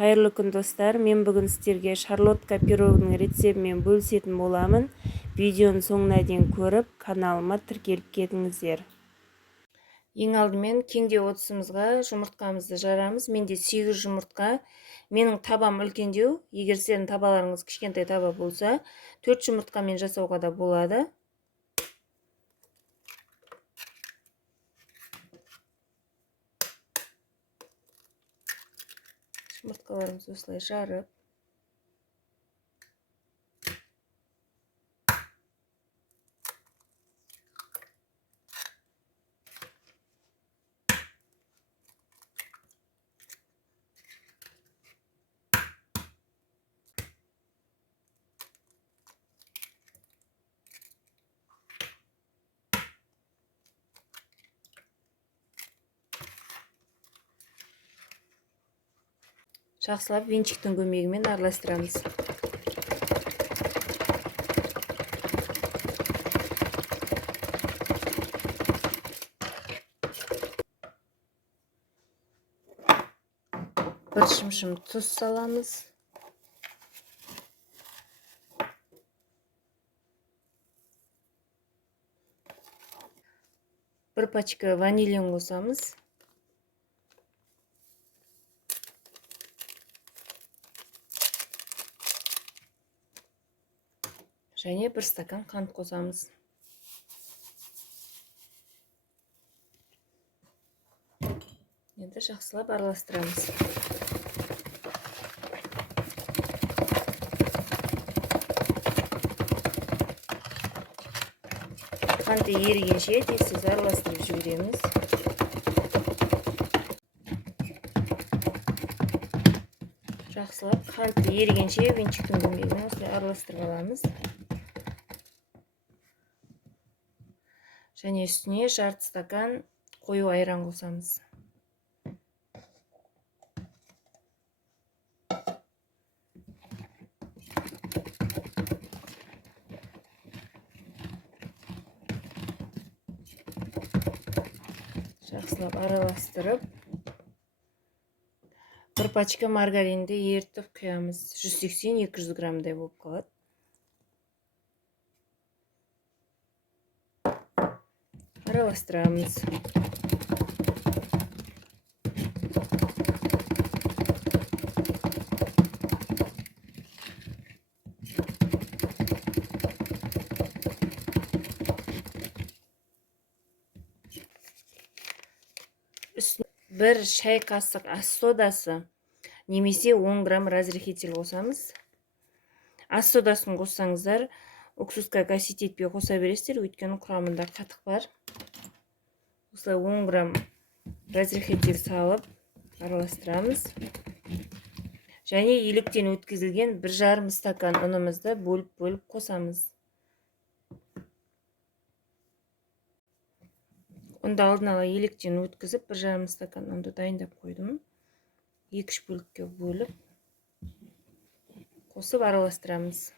Қайырлы күн достар, мен бүгін сіздерге шарлотка пирогының рецептімен бөлісетін боламын. Видеоны соңына дейін көріп, каналыма тіркеліп кетіңіздер. Ең алдымен кеңдеу ыдысымызға жұмыртқамызды жарамыз. Менде 8 жұмыртқа. Менің табам үлкендеу. Егер сіздің табаларыңыз кішкентай таба болса, 4 жұмыртқамен жасауға да болады. Жұмыртқаларымызды осылай жарып, жақсылап венчиктің көмегімен араластырамыз. Бір шымшым тұз саламыз. Бір пачка ванилин қосамыз. Және бір стакан қант қосамыз. Енді жақсылап араластырамыз. Қанты ерігенше тез араластырып жібереміз. Жақсылап қанты ерігенше венчиктің көмегімен осылай араластырып аламыз. Және үстіне жарты стакан қою айран қосамыз. Жақсылап араластырып, бір пачка маргаринді ертіп құямыз. 180-200 граммдай болып қалады. Араластырамыз. Бір шай қасық ас содасы немесе 10 грамм разрыхитель қосамыз. Ас содасын қоссаңыздар, уксусқа қасиет етпей қоса бересіздер, өйткені құрамында қатық бар. Осылай 10 грамм разрыхитель салып араластырамыз. Және електен өткізілген 1,5 стакан ұнымызды бөліп қосамыз. Онда алдын ала електен өткізіп 1,5 стакан ұнды дайындап қойдым. 2-3 бөлікке бөліп қосып араластырамыз.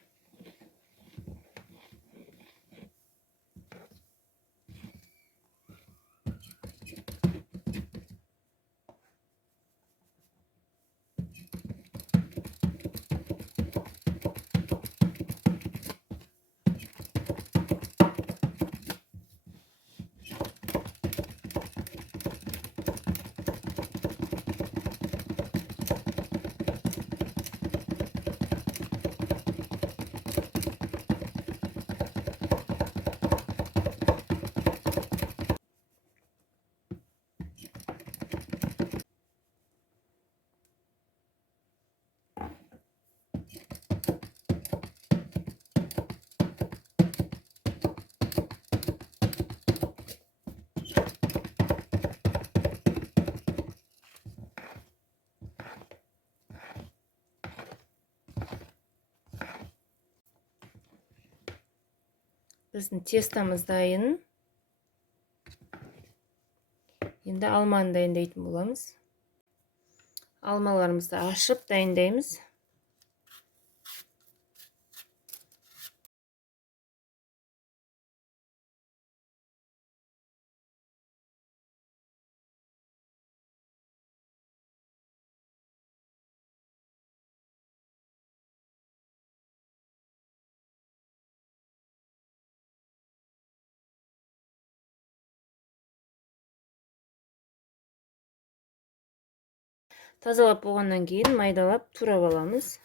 Біздің тестамыз дайын. Енді алманы дайындайтын боламыз. Алмаларымызды ашып дайындаймыз. Тазалап болғаннан кейін майдалап турап аламыз.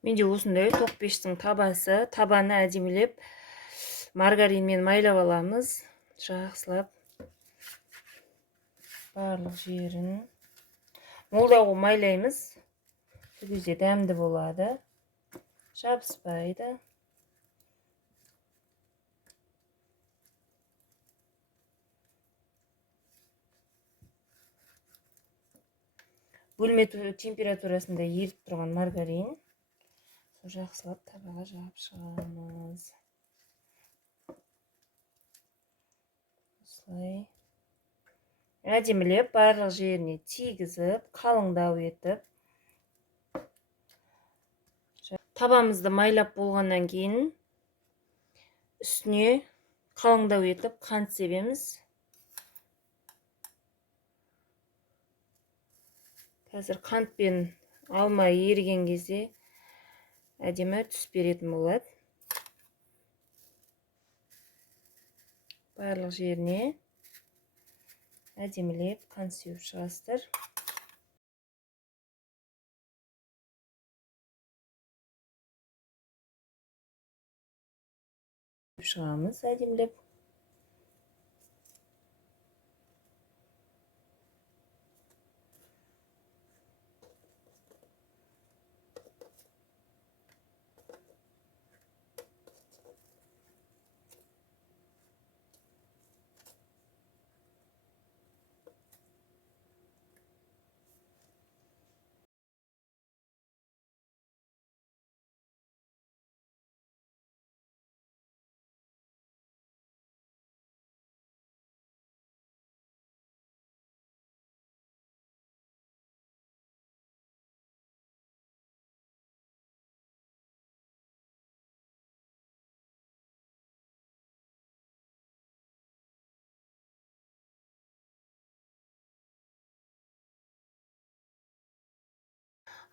Менде осындай тоқ пештің табаны әдемілеп маргаринмен майлап аламыз. Жақсылап барлық жерін молдау майлаймыз. Сол кезде дәмді болады, жабыспайды. Бөлме температурасында еріп тұрған маргарин. Жақсылап табаға жағып шығамыз. Осылай әдемілеп барлық жеріне тигізіп, қалыңдау етіп. Табамызды майлап болғаннан кейін үстіне қалыңдау етіп қант себеміз. Қазір қантпен алма еріген кезде әдемі түс беретін болады. Барлық жеріне әдемілеп қант сеуіп шығасыздар. Шығамыз әдемілеп.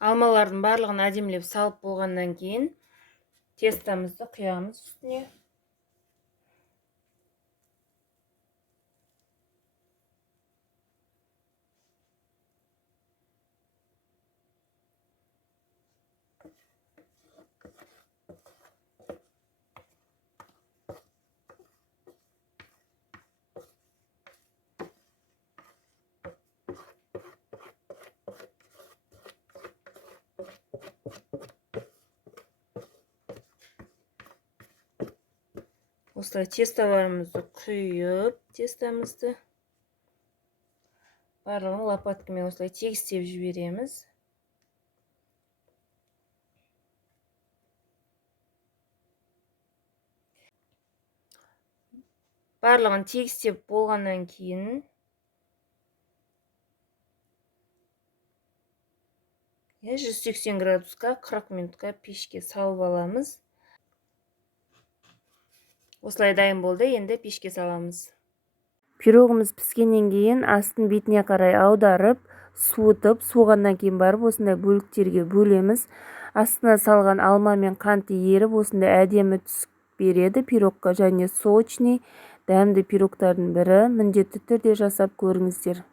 Алмалардың барлығын әдемілеп салып болғаннан кейін тестамызды құямыз үстіне. Осылай тесталарымызды құйып, тестамызды барлығын лопаткамен осылай тегістеп жібереміз. Барлығын тегістеп болғаннан кейін 180 градусқа 40 минутқа пешке салып аламыз. Осылай дайын болды, енді пешке саламыз. Пирогымыз піскеннен кейін астын бетіне қарай аударып, суытып, суығаннан кейін барып осындай бөліктерге бөлеміз. Астына салған алма мен қант еріп, осындай әдемі түс береді пирогқа, және сочный, дәмді пирогтардың бірі. Міндетті түрде жасап көріңіздер.